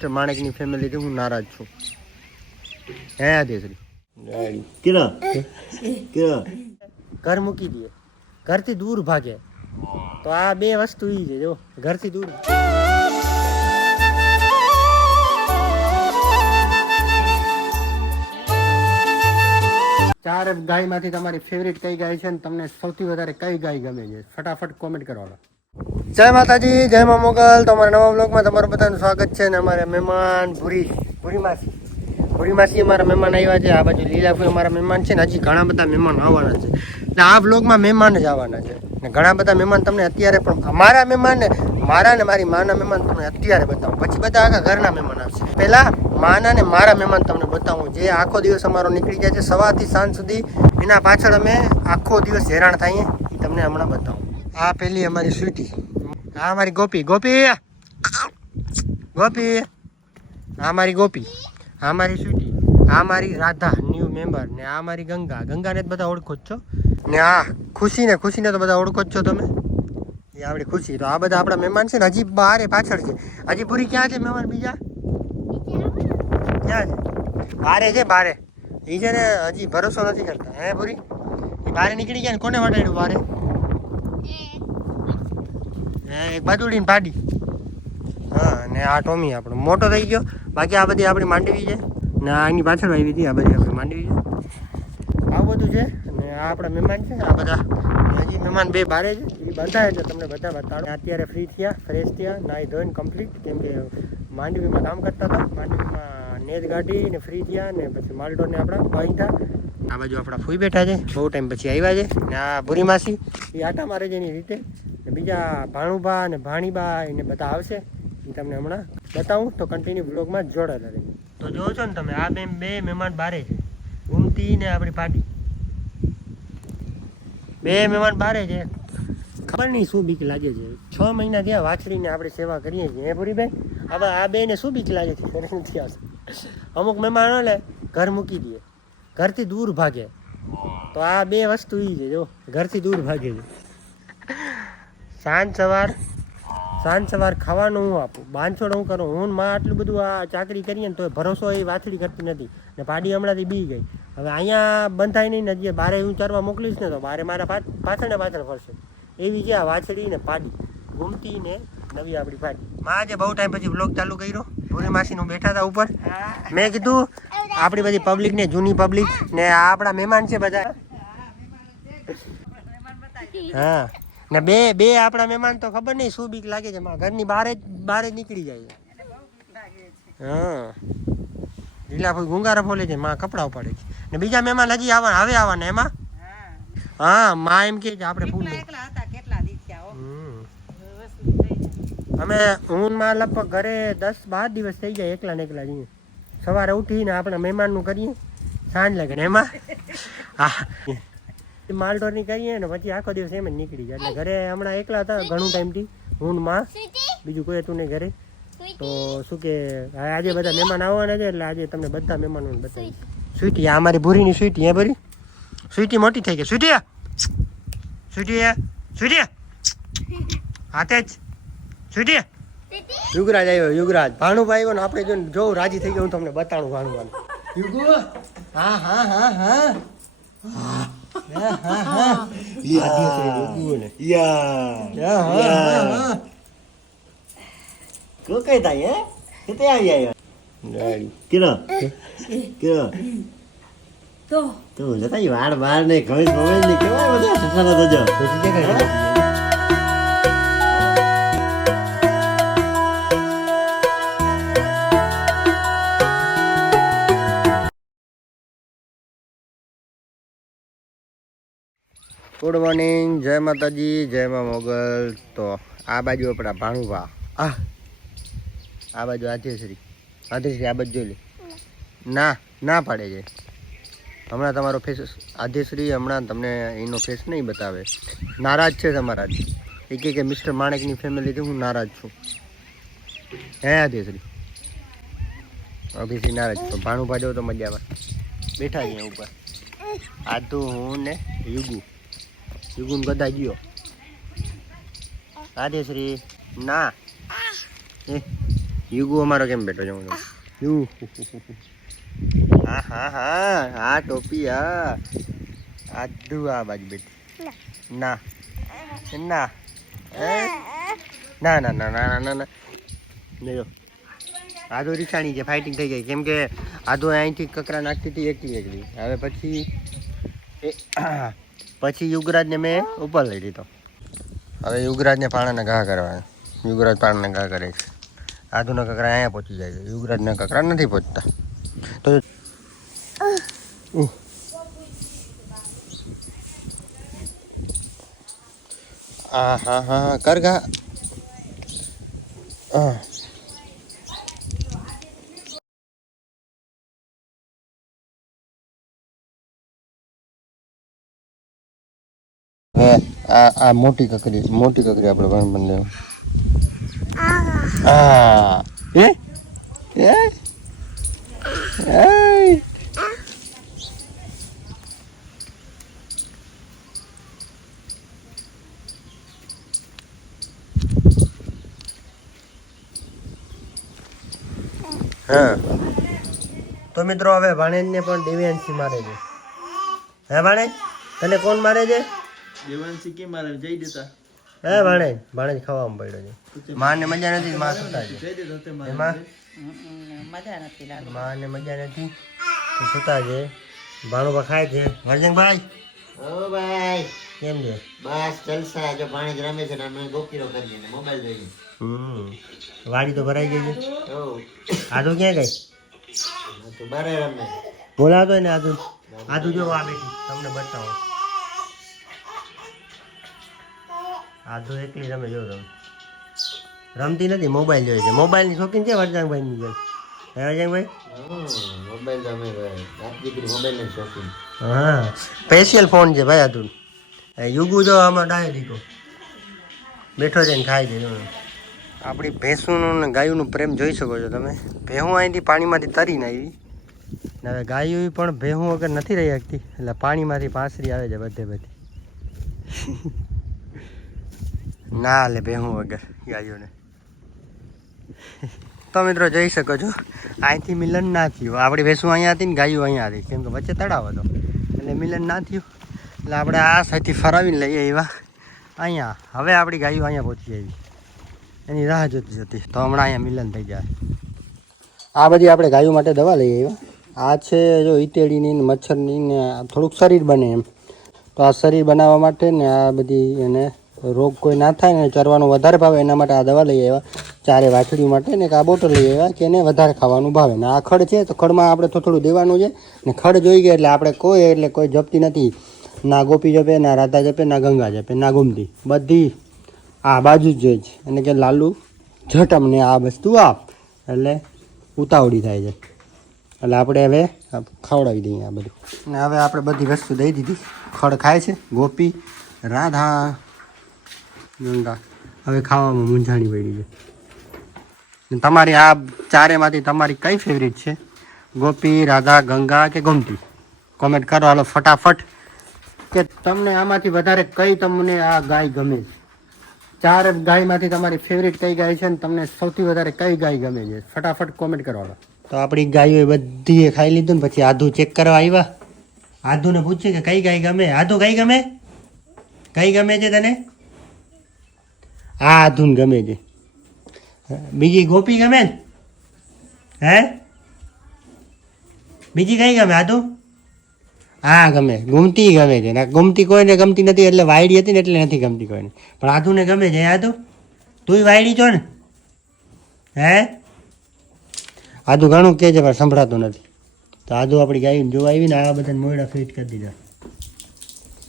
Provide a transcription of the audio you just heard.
Mister માણેકની ફેમિલીથી હું નારાજ છું. હે આદેશ્રી ઘર મૂકી દે, ઘરથી દૂર ભાગે, તો આ બે વસ્તુ ઈ છે. જો ઘરથી દૂર. ચાર ગાયમાંથી તમારી ફેવરિટ કઈ ગાય છે ને તમને સૌથી વધારે કઈ ગાય ગમે છે? ફટાફટ કોમેન્ટ કરવાનો. જય માતાજી, જય મા મોગલ. તમારા નવા બ્લોગમાં તમારું બધાનું સ્વાગત છે. ને અમારા મહેમાન ભૂરી માસી અમારા મહેમાન આવ્યા છે. આ બાજુ લીલાપુર અમારા મહેમાન છે ને હજી ઘણા બધા મહેમાન આવવાના છે. એટલે આ બ્લોગમાં મહેમાન જ આવવાના છે ને ઘણા બધા મહેમાન તમને અત્યારે પણ અમારા મહેમાન ને મારા ને મારી માના મહેમાન તમને અત્યારે બતાવું, પછી બધા આખા ઘરના મહેમાન આવશે. પહેલા માના ને મારા મહેમાન તમને બતાવું, જે આખો દિવસ અમારો નીકળી જાય છે સવારથી સાંજ સુધી. એના પાછળ અમે આખો દિવસ હેરાન થઈએ એ તમને હમણાં બતાવું. આ પેલી અમારી સ્વીટી, આ અમારી ગોપી, આ મારી ગોપી, આ મારી સ્વીટી, આ મારી રાધા ન્યૂ મેમ્બર, ને આ મારી ગંગાને જ બધા ઓળખો જ છો. ને આ ખુશીને તો બધા ઓળખો જ છો તમે, એ આપણી ખુશી. તો આ બધા આપણા મહેમાન છે ને હજી બારે પાછળ છે. હજી પૂરી ક્યાં છે મહેમાન બીજા? ક્યાં છે? બારે એ છે ને હજી ભરોસો નથી કરતા. હે પૂરી એ બારે નીકળી ગયા ને કોને વટાડ્યું બારે? એક બાજુડીને પાડી. હા, ને આ ટોમી આપણો મોટો થઈ ગયો. બાકી આ બધી આપણી માંડવી છે ને આ એની પાછળ આવી હતી. આ બધી આપણી માંડવી છે. આવું બધું છે. ને આ આપણા મહેમાન છે. આ બધા હજી મહેમાન બે બારે છે, એ બધા એટલે તમને બધા બતાડો. અત્યારે ફ્રી થયા, ફ્રેશ થયા, નાહી ધોઈને કમ્પ્લીટ, કેમ કે માંડવીમાં કામ કરતા હતા. માંડવીમાં નેજ ગાડી ને ફ્રી થયા ને પછી માલડોને આપણા બાંધ્યા. આ બાજુ આપણા ફૂઈ બેઠા છે, બહુ ટાઈમ પછી આવ્યા છે. ને આ ભૂરી માસી એ આટા મારે છે એની રીતે. ને બીજા ભાણુબા ને ભાણીબા એને બધા આવશે, એ તમને હમણાં બતાવું. તો કન્ટિન્યુ બ્લોગમાં જોડાયેલા રહી. તો જોવો છો ને તમે, આ બે મહેમાન બારે છે, ઉમતી ને આપણી પાટી. બે મહેમાન બારે છે. ખબર નહીં શું બીક લાગે છે. 6 મહિના થયા વાછડીને આપણે સેવા કરીએ છીએ. હે પૂરીબેન, હવે આ બેને શું બીક લાગે છે? નથી આવશે. અમુક મહેમાનો લે ઘર મૂકી દે, ઘરથી દૂર ભાગે, તો આ બે વસ્તુ ઈ છે. જો ઘરથી દૂર ભાગે છે. સાંજ સવાર ખાવાનું હું આપું, બાંધછોડ હું કરું. હું માં આટલું બધું આ ચાકરી કરીએ ને તો ભરોસો એ વાછડી કરતી નથી. ને પાડી હમણાંથી બી ગઈ. હવે અહીંયા બંધાય નહીં ને હજી બારે હું ચરવા મોકલીશ ને તો બારે મારા પાછળ ફરશે. એવી છે આ વાછડી ને પાડી, ઘૂમતી ને નવી આપણી પાડી. માં આજે બહુ ટાઈમ પછી વ્લોગ ચાલુ કર્યો. ભૂરી માસીનું બેઠા હતા ઉપર. મેં કીધું આપણી બધી પબ્લિક ને, જૂની પબ્લિક ને આ આપણા મહેમાન છે બધા. હા, ને બે આપણા મહેમાન તો ખબર નહીં શું બીક લાગે છે. ઘરની બહાર જ નીકળી જાય છે. હા, લીલા ફૂલ ગુંગારા ફોલે છે, માં કપડા ઉપાડે છે. ને બીજા મહેમાન હજી આવવાના એમાં. હા, માં એમ કે આપણે ફૂલ અમે હું માં લગભગ ઘરે 10-12 દિવસ થઈ જાય એકલા ને એકલા જઈએ. સવારે ઉઠીને આપણે મહેમાનનું કરીએ, સાંજ લાગે ને એમાં હા માલઢોરની કરીએ ને પછી આખો દિવસ એમ જ નીકળી જાય. એટલે ઘરે હમણાં એકલા હતા ઘણું ટાઈમથી, હું માં, બીજું કોઈ હતું નહીં ઘરે. તો શું કે આજે બધા મહેમાન આવવાના છે એટલે આજે તમને બધા મહેમાનોને બતાવીશ. સ્વીટી, આ અમારી ભૂરીની સ્વીટી. હે ભૂરી, સ્વીટી મોટી થઈ ગઈ. સ્વીટી હાથે જ સ્વીટી. યુગરાજ આવ્યો, યુગરાજ. ભાણુભાઈ આવ્યો ને આપણે જો જોઉં રાજી થઈ ગયો. હું તમને બતાડું ભાણુભાઈ. યુગુ, હા વાળ બાર ને ઘણી કેવાય બધા. ગુડ મોર્નિંગ, જય માતાજી, જય મા મોગલ. તો આ બાજુ આપણા ભાણુભા, આ બાજુ આધેશ્રી આ બાજુ જોઈ લે. ના પાડે છે હમણાં તમારો ફેસ. આધેશ્રી હમણાં તમને એનો ફેસ નહીં બતાવે. નારાજ છે તમારા જ. એ કે મિસ્ટર માણેકની ફેમિલીથી હું નારાજ છું. હે આધેશ્રી? અભિશ્રી નારાજ. તો ભાણુભા જો તો મજામાં બેઠા છે ઉપર. આધુ, હું ને યુગુન બધા ગયો. આદેશ્રી ના યુગુ અમારો કેમ બેઠો છે હું યુ હા હા હા આ ટોપી હા આદુ આ બાજુ બેઠી ના ના ના ના ના ના ના ના જો આદુ રીસાણી છે ફાઇટિંગ થઈ ગઈ કેમ કે આદુ અહીંથી કકરા નાખતી હતી એકલી હવે પછી યુગરાજને મેં ઉપર લઈ લીધો હવે યુગરાજને પાણાને ઘા કરવા યુગરાજ પાણાને ઘા કરે છે આદુના કકરા અહીંયા પહોંચી જાય છે યુગરાજના કકરા નથી પહોંચતા તો હા હા હા કર ઘા આ મોટી કકરી આપણે પણ લેવું હા એ એ હા તો મિત્રો હવે ભાણેજને પણ દેવ્યાંશી મારે છે હે ભાણેજ તને કોણ મારે છે દેવાંશી કે મારે જઈ દેતા હે ભાણેજ ખાવામાં પડ્યો છે માને મજા નથી માં સુતા છે જઈ દેતા તે મારે એમાં મજા નથી લાગતી માને મજા નથી તો સુતા છે ભાણું ખાય છે હરજંગભાઈ ઓ ભાઈ કેમ છે બસ જલસા જો પાણી જ રમે છે ને અમે ગોપીરો કરીએ ને મોબાઈલ જોઈએ વાડી તો ભરાઈ ગઈ છે ઓ આદુ ક્યાં ગઈ આ તો બારે રમે બોલાવતો ને આદુ જો આ બેઠી તમને બતાવો આદુ એકલી રમે જો તમે રમતી નથી મોબાઈલ જોઈએ છે મોબાઈલની શોખીન છે વરજાંગભાઈની જેમ હે વરજાંગભાઈ મોબાઈલ રમે ભાઈ રાત દીકરી મોબાઈલ ને શોખીન હા સ્પેશિયલ ફોન છે ભાઈ આદુ યુગુ જો આમાં ડાયો દીકો બેઠો છે ને ખાય છે જો આપણી ભેંસુનું ને ગાયુંનું પ્રેમ જોઈ શકો છો તમે ભેહું અહીંથી પાણીમાંથી તરીને આવી ને હવે ગાયું પણ ભેહું વગર નથી રહી શકતી એટલે પાણીમાંથી પાંસરી આવે છે બધી ના લે ભેહું વગર ગાયોને તો મિત્રો જોઈ શકો છો અહીંથી મિલન ના થયું આપણી ભેંસું અહીંયા હતી ને ગાયું અહીંયા હતી કેમ કે વચ્ચે તળાવ હતો એટલે મિલન ના થયું એટલે આપણે આ સાઈડથી ફરાવીને લઈએ એવા અહીંયા હવે આપણી ગાયું અહીંયા પહોંચી આવી એની રાહ જોતી હતી તો હમણાં અહીંયા મિલન થઈ જાય આ બધી આપણે ગાયો માટે દવા લઈએ આવ્યા આ છે જો ઈટેડીની ને મચ્છરની ને થોડુંક શરીર બને એમ તો આ શરીર બનાવવા માટે ને આ બધી એને રોગ કોઈ ના થાય ને ચરવાનું વધારે ભાવે એના માટે આ દવા લઈ આવ્યા ચારે વાછડીઓ માટે ને આ બોટલ લઈ આવ્યા કે એને વધારે ખાવાનું ભાવે ને આ ખડ છે તો ખડમાં આપણે થોડું દેવાનું છે ને ખડ જોઈ ગયા એટલે આપણે કોઈ જપતી નથી ના ગોપી જપે ના રાધા જપે ના ગંગા જપે ના ગુમતી બધી આ બાજુ જ જોઈએ છે અને કે લાલુ ઝટમ ને આ વસ્તુ આપ એટલે ઉતાવળી થાય છે એટલે આપણે હવે ખવડાવી દઈએ આ બધું ને હવે આપણે બધી વસ્તુ દઈ દીધી ખડ ખાય છે ગોપી રાધા ગંગા હવે ખાવામાં મૂંઝાણી પડી છે તમારી આ ચારેમાંથી તમારી કઈ ફેવરિટ છે ગોપી રાધા ગંગા કે ગોમતી કોમેન્ટ કરો હાલો ફટાફટ કે તમને આમાંથી વધારે કઈ તમને આ ગાય ગમે ચાર ગાયમાંથી તમારી ફેવરિટ કઈ ગાય છે ને તમને સૌથી વધારે કઈ ગાય ગમે છે ફટાફટ કોમેન્ટ કરો હાલો તો આપણી ગાયો બધી ખાઈ લીધું ને પછી આધુ ચેક કરવા આવ્યા આધુને પૂછ્યું કે કઈ ગાય ગમે આધુ કઈ ગમે છે તને આ આધુન ગમે છે બીજી ગોપી ગમે ને હે બીજી કઈ ગમે આધુ હા ગમે ગુમતી ગમે છે ને ગુમતી કોઈને ગમતી નથી એટલે વાયડી હતી ને એટલે નથી ગમતી કોઈને પણ આધુને ગમે છે આધુ તું વાયડી છો ને હે આધુ ઘણું કહે છે પણ સંભળાતું નથી તો આધુ આપણી ગાય જોવા આવીને આ બધાને મોયડા ફિટ કરી દીધા